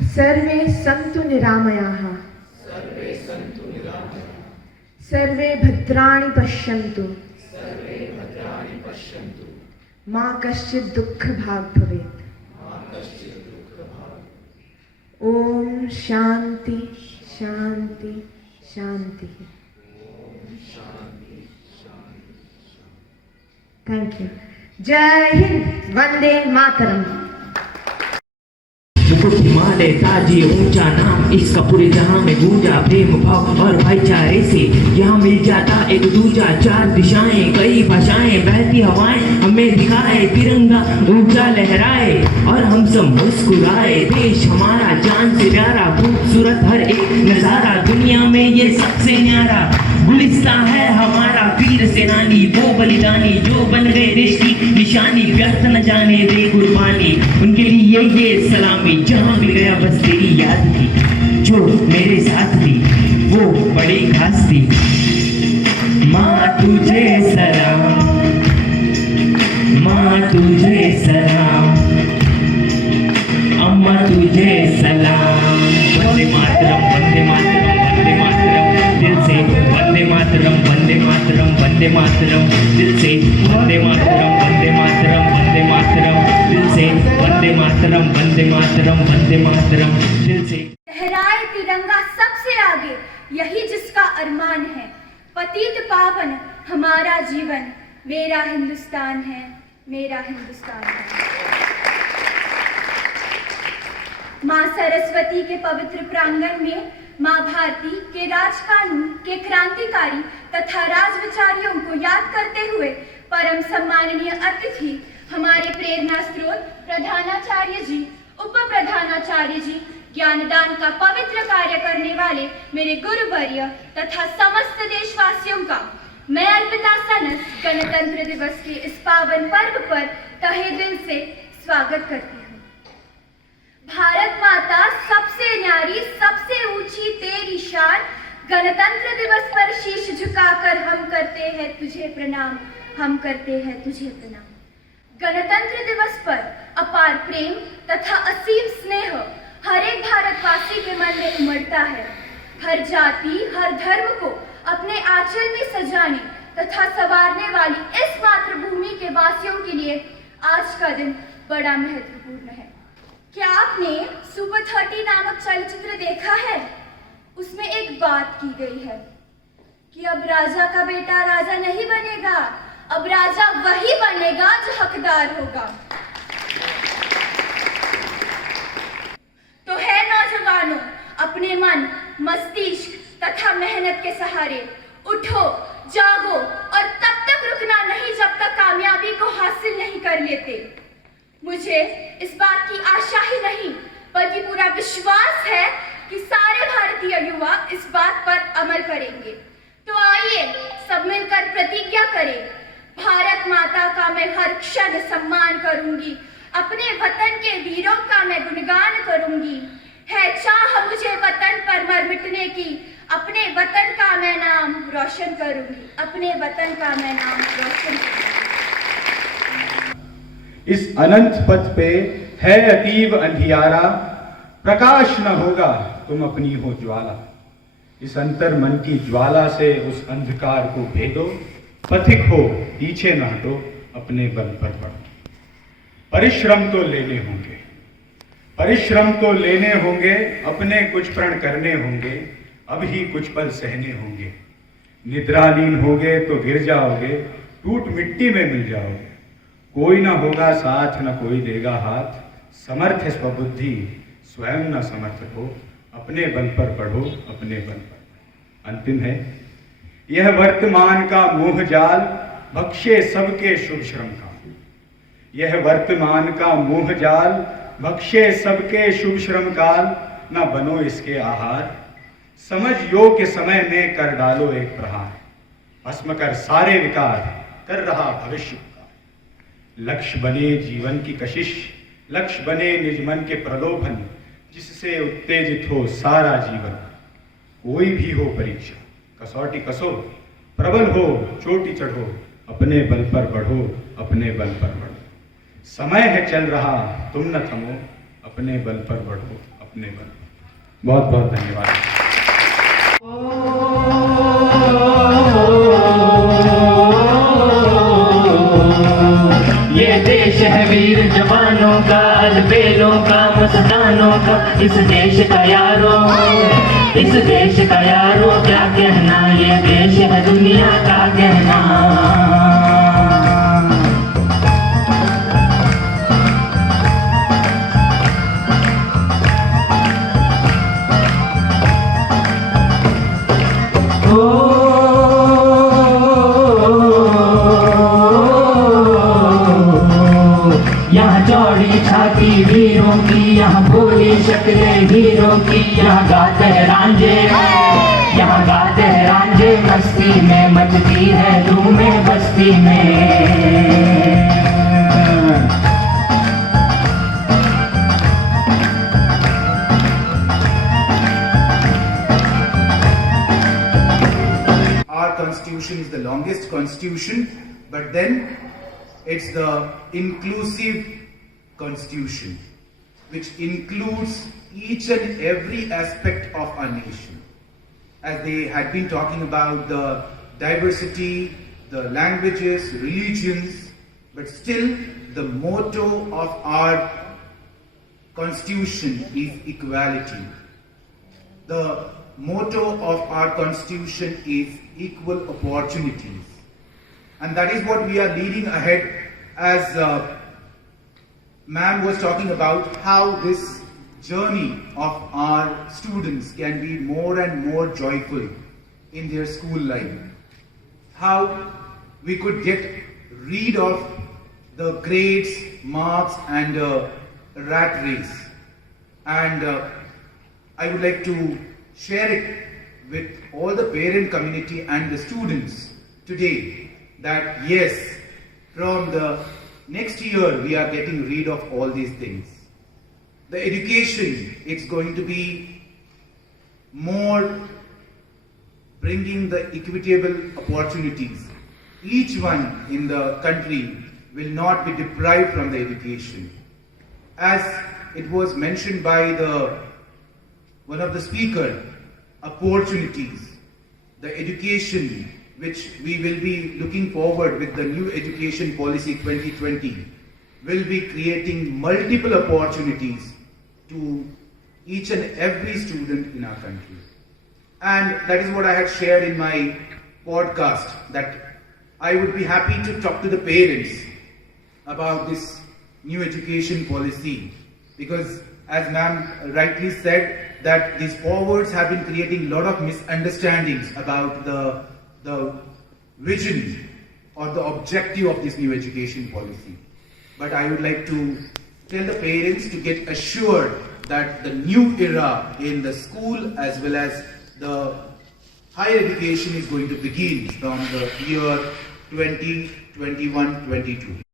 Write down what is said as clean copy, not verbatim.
सर्वे सन्तु निरामयाः, सर्वे भद्राणि पश्यन्तु, मा कश्चित् दुःखभाग् भवेत्। ओम शांति शांति शांति। Thank you. जय हिंद, वंदे मातरम। मुकुट हिमालय ताजे ऊंचा नाम इसका पूरे जहां में गूंजा, प्रेम भाव और भाईचारे से यहाँ मिल जाता एक दूजा। चार दिशाएं कई भाषाएं बहती हवाएं हमें दिखाए, तिरंगा ऊंचा लहराए और हम सब मुस्कुराए। देश हमारा जान से प्यारा, खूबसूरत हर एक नजारा, दुनिया में ये सबसे न्यारा गुलिस्तान है हमारा। वीर सेनानी वो बलिदानी जो बन गए देश की निशानी, व्यर्थ न जाने दे कुर्बानी, उनके लिए ये सलामी। जहाँ भी गया बस तेरी याद थी, जो मेरे साथ थी वो बड़ी खास थी। माँ तुझे सलाम, माँ तुझे सलाम, अम्मा तुझे सलाम। वंदे मातरम, वंदे मातरम, वंदे मातरम दिल से, वंदे मातरम, वंदे मातरम, वंदे मातरम दिल से, वंदे मातरम, वंदे मातरम, वंदे मातरम दिल से, वंदे मातरम, वंदे मातरम, वंदे मातरम दिल से। लहराए तिरंगा सबसे आगे, यही जिसका अरमान है। पतित पावन हमारा जीवन, मेरा हिंदुस्तान है, मेरा हिंदुस्तान है। माँ सरस्वती के पवित्र प्रांगण में माँ भारती के राजकानून के क्रांतिकारी तथा राजविचारियों को याद करते हुए परम सम्माननीय अतिथि हमारे प्रेरणा स्रोत प्रधानाचार्य जी, उप प्रधानाचार्य जी, ज्ञानदान का पवित्र कार्य करने वाले मेरे गुरुवर्य तथा समस्त देशवासियों का मैं अर्पिता सनस गणतंत्र दिवस के इस पावन पर्व पर तहे दिल से स्वागत करती हूँ। भारत माता सबसे न्यारी, सबसे ऊंची तेरी शान, गणतंत्र दिवस पर शीश झुकाकर हम करते हैं तुझे प्रणाम, हम करते हैं तुझे प्रणाम। गणतंत्र दिवस पर अपार प्रेम तथा असीम स्नेह हर एक भारतवासी के मन में उमड़ता है। हर जाति, हर धर्म को अपने आंचल में सजाने तथा संवारने वाली इस मातृभूमि के वासियों के लिए आज का दिन बड़ा महत्वपूर्ण है। क्या आपने सुपर 30 नामक चलचित्र देखा है? उसमें एक बात की गई है कि अब राजा का बेटा राजा नहीं बनेगा, अब राजा वही बनेगा जो हकदार होगा। तो है नौजवानों, अपने मन, मस्तिष्क तथा मेहनत के सहारे उठो, जागो और तब तक रुकना नहीं जब तक कामयाबी को हासिल नहीं कर लेते। मुझे इस बात की आशा ही नहीं बल्कि पूरा विश्वास है कि सारे भारतीय युवा इस बात पर अमल करेंगे। तो आइए सब मिलकर प्रतिज्ञा करें, भारत माता का मैं हर क्षण सम्मान करूंगी, अपने वतन के वीरों का मैं गुणगान करूंगी। है चाह मुझे वतन पर मर मिटने की, अपने वतन का मैं नाम रोशन करूंगी, अपने वतन का मैं नाम रोशन करूंगी। इस अनंत पथ पे है अतीव अंधियारा, प्रकाश न होगा तुम अपनी हो ज्वाला। इस अंतर मन की ज्वाला से उस अंधकार को भेदो, पथिक हो पीछे न हटो, अपने बल पर बढ़ो। परिश्रम तो लेने होंगे, परिश्रम तो लेने होंगे, अपने कुछ प्रण करने होंगे, अभी कुछ पल सहने होंगे। निद्रालीन होगे तो गिर जाओगे, टूट मिट्टी में मिल जाओगे। कोई ना होगा साथ, न कोई देगा हाथ, समर्थ है स्वबुद्धि, स्वयं न समर्थ हो, अपने बल पर बढ़ो, अपने बल पर। अंतिम है, यह वर्तमान का मोह जाल बख्शे सबके शुभ श्रम का। यह वर्तमान का मोह जाल बख्शे सबके शुभ श्रम काल, न बनो इसके आहार। समझ योग के समय में कर डालो एक प्रहार, भस्म कर सारे विकार, कर रहा भविष्य। लक्ष्य बने जीवन की कशिश, लक्ष्य बने निज मन के प्रलोभन, जिससे उत्तेजित हो सारा जीवन। कोई भी हो परीक्षा, कसौटी कसो, प्रबल हो चोटी चढ़ो, अपने बल पर बढ़ो, अपने बल पर बढ़ो। समय है चल रहा तुम न थमो, अपने बल पर बढ़ो, अपने निर्भर। बहुत बहुत धन्यवाद। ये देश है वीर जवानों का, अलबेलों का, मस्तानों का, इस देश का यारो, इस देश का यारो क्या कहना, ये देश है दुनिया का कहना। यहाँ चौड़ी छाती वीरों की, यहाँ भोली शक्लें हीरों की, यहाँ गाते हैं रांझे, यहाँ गाते हैं रांझे, मस्ती में मचती है धूमें बस्ती में। Our constitution is the longest constitution, but then it's the inclusive constitution, which includes each and every aspect of our nation. As they had been talking about the diversity, the languages, religions, but still the motto of our constitution is equality. The motto of our constitution is equal opportunities. And that is what we are leading ahead, as ma'am was talking about how this journey of our students can be more and more joyful in their school life. How we could get rid of the grades, marks and rat race. And I would like to share it with all the parent community and the students today, that yes, from the next year we are getting rid of all these things. The education, it's going to be more bringing the equitable opportunities. Each one in the country will not be deprived from the education. As it was mentioned by one of the speaker, opportunities, the education which we will be looking forward with the new education policy 2020 will be creating multiple opportunities to each and every student in our country. And that is what I had shared in my podcast, that I would be happy to talk to the parents about this new education policy, because as ma'am rightly said, that these forwards have been creating a lot of misunderstandings about the vision or the objective of this new education policy. But I would like to tell the parents to get assured that the new era in the school as well as the higher education is going to begin from the year 2021-22.